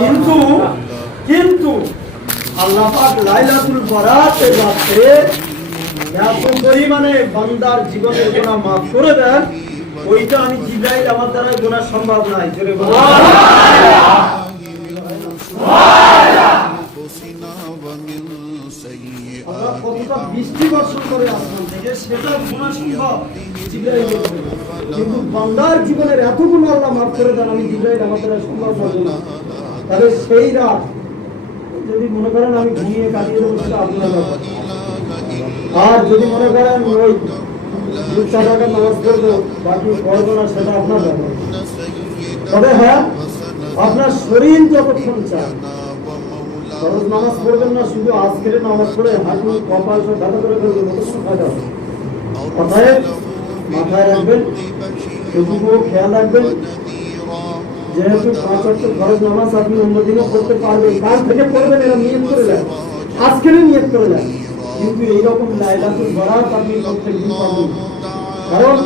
কিন্তু কিন্তু আল্লাহ পাক লাইলাতুল বরাতের রাতে এত পরিমাণে বান্দার জীবনের গুনাহ মাফ করে দেন, ওইটা আমি জিবরাইল আমার দ্বারা গোনা সম্ভব নাই। জোরে বলো আমরা কতটা বৃষ্টি বর্ষণ করে আসমান থেকে সেটা গোনা সম্ভব জিবরাইল, কিন্তু বান্দার জীবনের এত গুনাহ আল্লাহ মাফ করে দেন আমি জিবরাইল আমার দ্বারা সম্ভব না। তাহলে সেই রাত যদি মনে করেন আমি ঘুমিয়ে কাটিয়ে দেবো সেটা আপনার ব্যাপার, আর যদি মনে করেন ওই 2-4 টাকা নামাজ পড়বো বাকি পড়বো না সেটা আপনার ব্যাপার। তবে হ্যাঁ, আপনার শরীর যতক্ষণ চায় ফরজ নামাজ পড়বেন না, শুধু আজকের নামাজ পড়ে হাঁটু কপাল সব ব্যথা করে ফেলবেন, কতক্ষণ ফায়দা হবে। অতএব মাথায় রাখবেন, এটুকুও খেয়াল রাখবেন, যেহেতু 5 ওয়াক্ত ফরজ নামাজ আপনি অন্য দিনও পড়তে পারবেন, কাল থেকে পড়বেন, এরা নিয়ত করে দেন, আজকেরই নিয়ত করে দেন। কিন্তু এইরকম লাইলাতুল বরাত আপনি প্রত্যেক দিন পাবেন, কারণ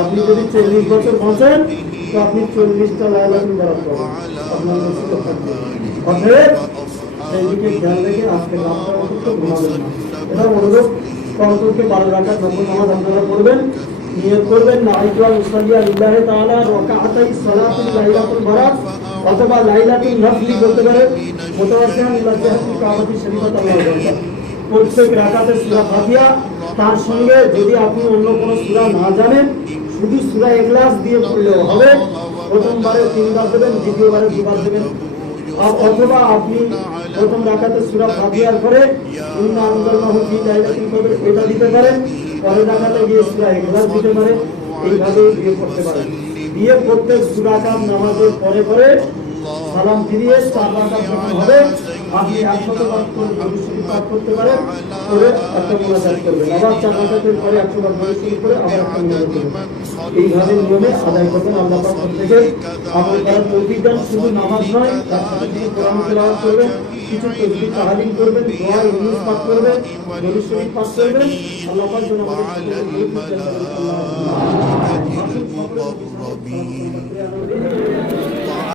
আপনি যদি 40 বছর বাঁচেন তো আপনি 40টা লাইলাতুল বরাত পাবেন, আপনার নসিবে থাকবে। অতএব সেই দিকে খেয়াল রেখে আজকে রাতটা অন্তত ঘুমাবেন না। এটা অনুরোধ, অন্তত 12 রাকাত নফল নামাজ আপনারা পড়বেন, নিয়ত করবেন নাইতু মুসাল্লিয়া লিল্লাহি তাআলা রাকাতাই সালাতুল লাইলাতুল বরাত অথবা লাইলাতুল নফলি বলতে পারেন, মুতাওয়াজ্জিহান ইলা জিহাতিল কাবাতি শরীফাত আল্লাহু আকবার। প্রত্যেক রাকাতে সূরা ফাতিহা, তার সঙ্গে যদি আপনি অন্য কোনো সূরা না জানেন শুধু সূরা ইখলাস দিয়ে পড়লেও হবে। প্রথমবারে 3 বার দেবেন, দ্বিতীয়বারে 2 বার দেবেন। অথবা আপনি প্রথম রাকাতে সূরা ফাতিহার পরে ইন্না আনজালনাহু ফি লাইলাতিল কদর এটা দিতে পারেন, পরের রাকাতে গিয়ে সূরা ইখলাস দিতে পারেন, এইভাবে দিয়ে পড়তে পারেন। দিয়ে প্রত্যেক 2 রাকাত নামাজের পরে পরে সালাম ফিরিয়ে 4 রাকাত যখন হবে আপনি 100 বার করে দরুদ শরীফ পাঠ করতে পারেন, করে একটা মুনাজাত করবেন, আবার 4 রাকাতের পরে 100 বার দরুদ শরীফ করে আবার একটা মুনাজাত করবেন। এইভাবে নিয়মে আদায় করবেন। আল্লাহ পাক থেকে আমল করার তৌফিক দেন। শুধু নামাজ নয়, তার সাথে সাথে কোরআন তেলাওয়াত করবেন, কিছু তাসবিহ তাহলিল করবেন, দোয়া ইউনুস পাঠ করবেন, দরুদ শরীফ পাঠ করবেন। আল্লাহ পাক যেন আমাদের তৌফিক দেন।